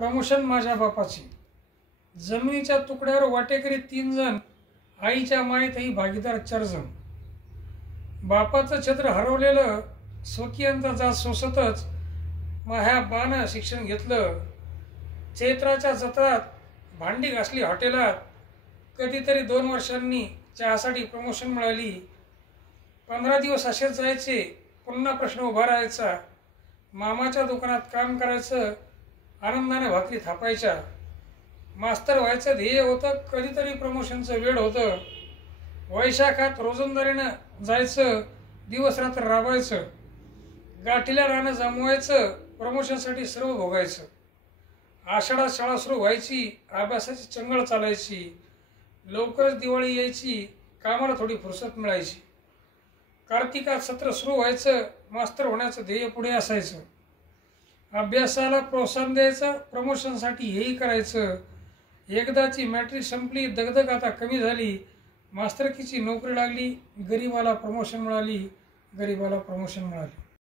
Promotion माझ्या बापाची. जमिनीच्या तुकड्यावर वाटेकरी 3 जण, आईच्या मायेतही भागीदार 4 जण. बापाचं छत्र हरवलेलं स्वकीयांचा जात सोसतच ह्या बानं शिक्षण घेतलं. चैत्राच्या जत्रात भांडी घासली हॉटेलात. कधीतरी 2 वर्षांनी चहासाठी प्रमोशन मिळाली. 15 दिवस असेच जायचे. पुन्हा प्रश्न उभा राहायचा. मामाच्या दुकानात काम करायचं. आनंदाने भाकरी थापायच्या. मास्तर व्हायचं ध्येय होतं. कधीतरी प्रमोशनचं वेळ होतं. वैशाखात रोजंदारीनं जायचं. दिवस रात्र राबायचं. गाठीला राहणं जमवायचं. प्रमोशनसाठी सर्व भोगायचं. आषाढात शाळा सुरू व्हायची. अभ्यासाची चंगळ चालायची. लवकरच दिवाळी यायची. कामाला थोडी फुरसत मिळायची. कार्तिकात सत्र सुरू व्हायचं. मास्तर होण्याचं ध्येय पुढे असायचं. अभ्यासाला प्रोत्साहन द्यायचं. प्रमोशनसाठी हेही करायचं. एकदाची मॅट्रिक संपली. दगदग आता कमी झाली. मास्तरकीची नोकरी लागली. गरिबाला प्रमोशन मिळाली. गरिबाला प्रमोशन मिळाली.